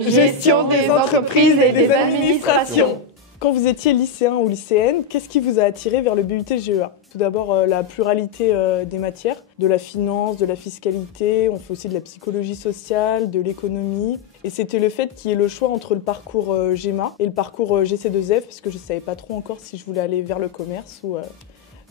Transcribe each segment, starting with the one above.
Gestion des entreprises et des administrations. Quand vous étiez lycéen ou lycéenne, qu'est-ce qui vous a attiré vers le BUT GEA? Tout d'abord, la pluralité des matières, de la finance, de la fiscalité, on fait aussi de la psychologie sociale, de l'économie. Et c'était le fait qu'il y ait le choix entre le parcours GEMA et le parcours GC2F, parce que je ne savais pas trop encore si je voulais aller vers le commerce ou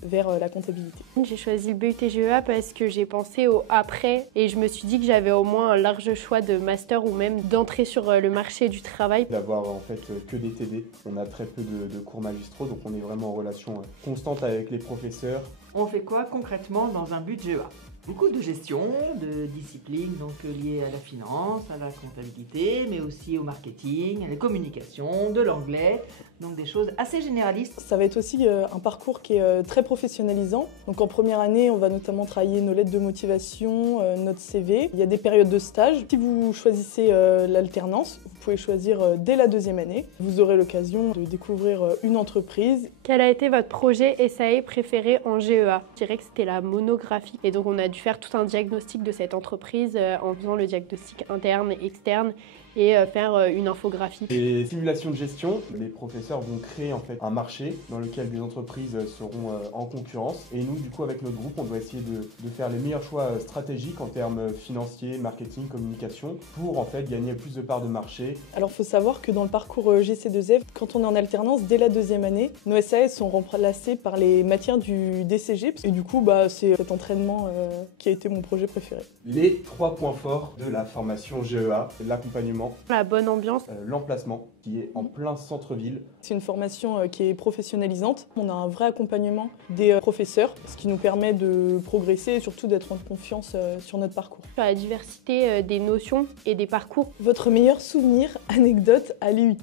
vers la comptabilité. J'ai choisi le BUT GEA parce que j'ai pensé au après et je me suis dit que j'avais au moins un large choix de master ou même d'entrer sur le marché du travail. D'avoir en fait que des TD, on a très peu de cours magistraux, donc on est vraiment en relation constante avec les professeurs. On fait quoi concrètement dans un BUT GEA? Beaucoup de gestion, de disciplines donc liées à la finance, à la comptabilité, mais aussi au marketing, à la communication, de l'anglais, donc des choses assez généralistes. Ça va être aussi un parcours qui est très professionnalisant. Donc en première année, on va notamment travailler nos lettres de motivation, notre CV. Il y a des périodes de stage. Si vous choisissez l'alternance, vous pouvez choisir dès la deuxième année. Vous aurez l'occasion de découvrir une entreprise. Quel a été votre projet SAE préféré en GEA? Je dirais que c'était la monographie. Et donc on a dû faire tout un diagnostic de cette entreprise en faisant le diagnostic interne et externe et faire une infographie. Les simulations de gestion, les professeurs vont créer en fait un marché dans lequel des entreprises seront en concurrence. Et nous, du coup, avec notre groupe, on doit essayer de faire les meilleurs choix stratégiques en termes financiers, marketing, communication, pour en fait gagner plus de parts de marché. Alors il faut savoir que dans le parcours GC2F, quand on est en alternance, dès la deuxième année, nos SAS sont remplacés par les matières du DCG. Et du coup, c'est cet entraînement qui a été mon projet préféré. Les 3 points forts de la formation GEA, l'accompagnement, la bonne ambiance, l'emplacement qui est en plein centre-ville. C'est une formation qui est professionnalisante. On a un vrai accompagnement des professeurs, ce qui nous permet de progresser et surtout d'être en confiance sur notre parcours. Sur la diversité des notions et des parcours. Votre meilleur souvenir, anecdote à l'IUT,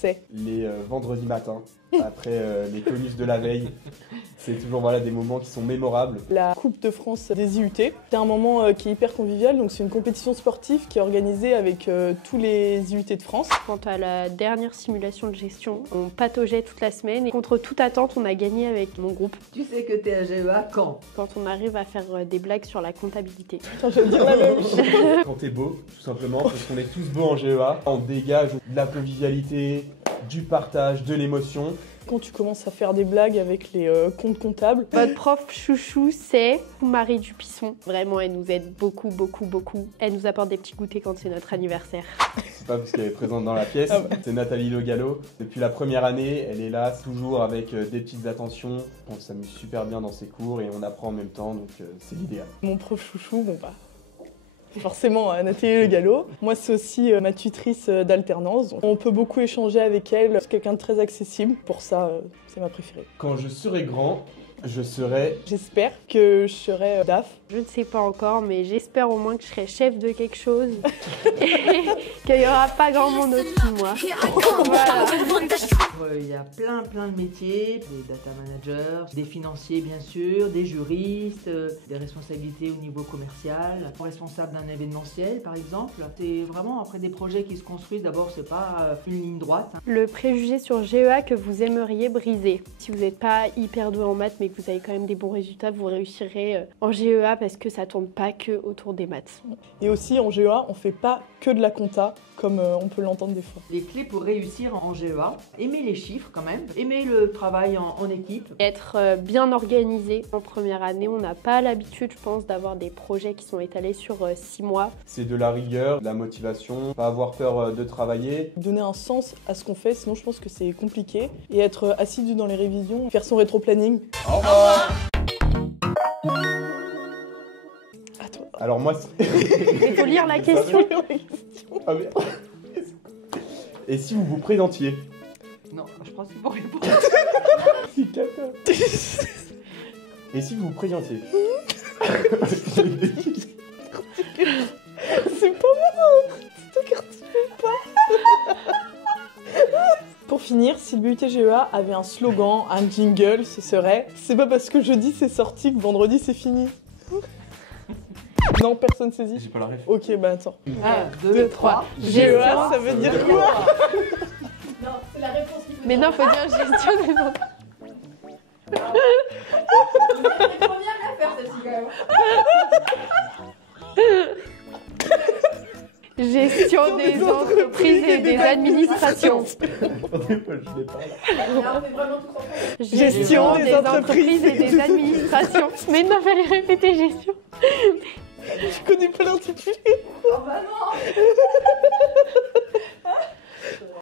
c'est? Les vendredis matins, après les tonus de la veille. C'est toujours des moments qui sont mémorables. La Coupe de France des IUT, c'est un moment qui est hyper convivial. Donc c'est une compétition sportive qui est organisée avec tous les IUT de France. Quant à la dernière simulation de gestion, on pataugeait toute la semaine et contre toute attente, on a gagné avec mon groupe. Tu sais que t'es à GEA quand? Quand on arrive à faire des blagues sur la comptabilité. Putain, je vais dire la même chose. Quand t'es beau, tout simplement, parce qu'on est tous beaux en GEA. On dégage de la convivialité, du partage, de l'émotion. Quand tu commences à faire des blagues avec les comptes comptables. Votre prof chouchou, c'est Marie Dupisson. Vraiment, elle nous aide beaucoup. Elle nous apporte des petits goûters quand c'est notre anniversaire. C'est pas parce qu'elle est présente dans la pièce, c'est Nathalie Le Gallo. Depuis la première année, elle est là, toujours avec des petites attentions. On s'amuse super bien dans ses cours et on apprend en même temps, donc c'est l'idéal. Mon prof chouchou, forcément Nathalie Le Gallo. Moi, c'est aussi ma tutrice d'alternance. On peut beaucoup échanger avec elle. C'est quelqu'un de très accessible. Pour ça, c'est ma préférée. Quand je serai grand, je serai... J'espère que je serai DAF. Je ne sais pas encore, mais j'espère au moins que je serai chef de quelque chose et qu'il n'y aura pas grand monde au-dessus de moi. Voilà. Il y a plein de métiers, des data managers, des financiers bien sûr, des juristes, des responsabilités au niveau commercial, responsable d'un événementiel par exemple. C'est vraiment après des projets qui se construisent, d'abord c'est pas une ligne droite. Le préjugé sur GEA que vous aimeriez briser. Si vous n'êtes pas hyper doué en maths mais que vous avez quand même des bons résultats, vous réussirez en GEA parce que ça tourne pas que autour des maths. Et aussi en GEA, on fait pas que de la compta comme on peut l'entendre des fois. Les clés pour réussir en GEA, aimer les chiffres quand même, aimer le travail en équipe. Être bien organisé. En première année, on n'a pas l'habitude, je pense, d'avoir des projets qui sont étalés sur 6 mois. C'est de la rigueur, de la motivation, pas avoir peur de travailler. Donner un sens à ce qu'on fait, sinon je pense que c'est compliqué. Et être assidu dans les révisions, faire son rétro-planning. Au revoir. À toi. Alors moi... Il faut lire la question. Ah, merde. Et si vous vous présentiez? Non, je pense qu'il faut répondre. C'est cata. Et si vous vous présentiez? C'est pas moi. C'est toi qui pas. Pour finir, si le BUT GEA avait un slogan, un jingle, ce serait « C'est pas parce que jeudi c'est sorti que vendredi c'est fini ». Non, personne saisit. J'ai pas la ref. Ok, attends. 1, 2, 3. GEA, ça veut dire quoi? Non, c'est la réponse qu'il faut. Mais non, faut dire gestion des entreprises. C'est trop bien de la faire, celle-ci, quand même. Gestion des entreprises et des administrations. Attendez, moi, je l'ai pas là. Gestion des entreprises et des administrations. Mais non, fallait répéter gestion. Je connais pas l'intitulé. Oh bah non.